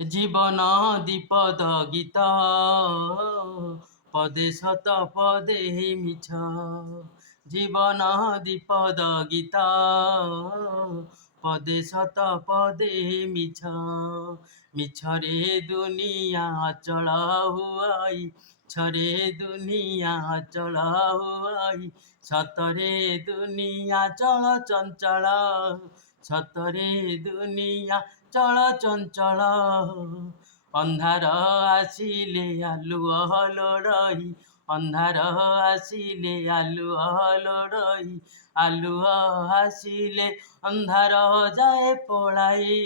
জীবন দ্বিপদ গীত পদে শত পদে মিছ। জীবন দ্বিপদ গীত পদে শত পদে মিছ। মিছরে দুনিয়া চল হুয়াই, ছরে দুনিয়া চল হুয়াই, সতরে দুনিয়া চল চঞ্চল, সতরে দুনিয়া চল চঞ্চল। ଅନ୍ଧାର ଆସିଲେ ଆଲୁଅ ଲୋଡ଼ଇ, ଅନ୍ଧାର ଆସିଲେ ଆଲୁଅ ଲୋଡ଼ଇ, ଆଲୁଅ ଆସିଲେ ଅନ୍ଧାର ଯାଏ ପଳାଇ,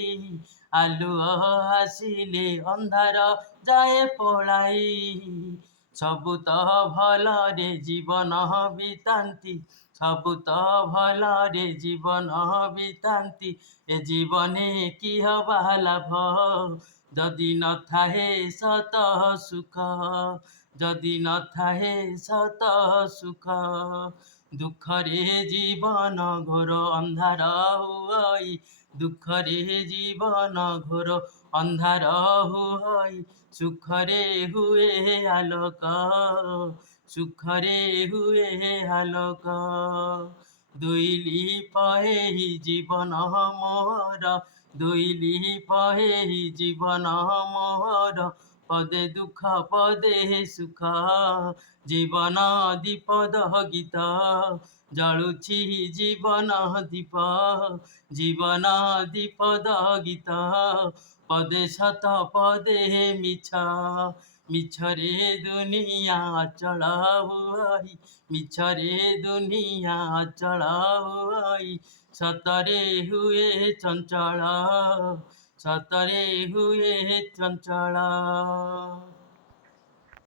ଆଲୁଅ ଆସିଲେ ଅନ୍ଧାର ଯାଏ ପଳାଇ। ସବୁ ତ ଭଲରେ ଜୀବନ ବିତାନ୍ତି, ସବୁ ତ ଭଲରେ ଜୀବନ ବିତାନ୍ତି, ଏ ଜୀବନେ କି ହବା ଲାଭ ଯଦି ନଥାଏ ସତ ସୁଖ, ଯଦି ନଥାଏ ସତ ସୁଖ। ଦୁଃଖରେ ଜୀବନ ଘୋର ଅନ୍ଧାର ହୁଅଇ, ଦୁଃଖରେ ଜୀବନ ଘୋର ଅନ୍ଧାର ହୁଅଇ, ସୁଖରେ ହୁଏ ଆଲୋକ, ସୁଖରେ ହୁଏ ଆଲୋକ। ଦୁଇଲି ପହେଇ ଜୀବନ ମୋର, ଦୁଇଲି ପହେଇ ଜୀବନ ମୋର, ପଦେ ଦୁଃଖ ପଦେ ସୁଖ। ଜୀବନ ଦ୍ୱିପଦ ଗୀତ ଜଳୁଛି ଜୀବନ ଦୀପ, ଜୀବନ ଦ୍ୱିପଦ ଗୀତ ପଦେ ଶତ ପଦେ ମିଛ। ମିଛରେ ଦୁନିଆ ଅଚଳ ହୁଅଇ, ମିଛରେ ଦୁନିଆ ଅଚଳ ହୁଅଇ, ସତରେ ହୁଏ ଚଞ୍ଚଳ, ସତରେ ହୁଏ ଚଞ୍ଚଳ।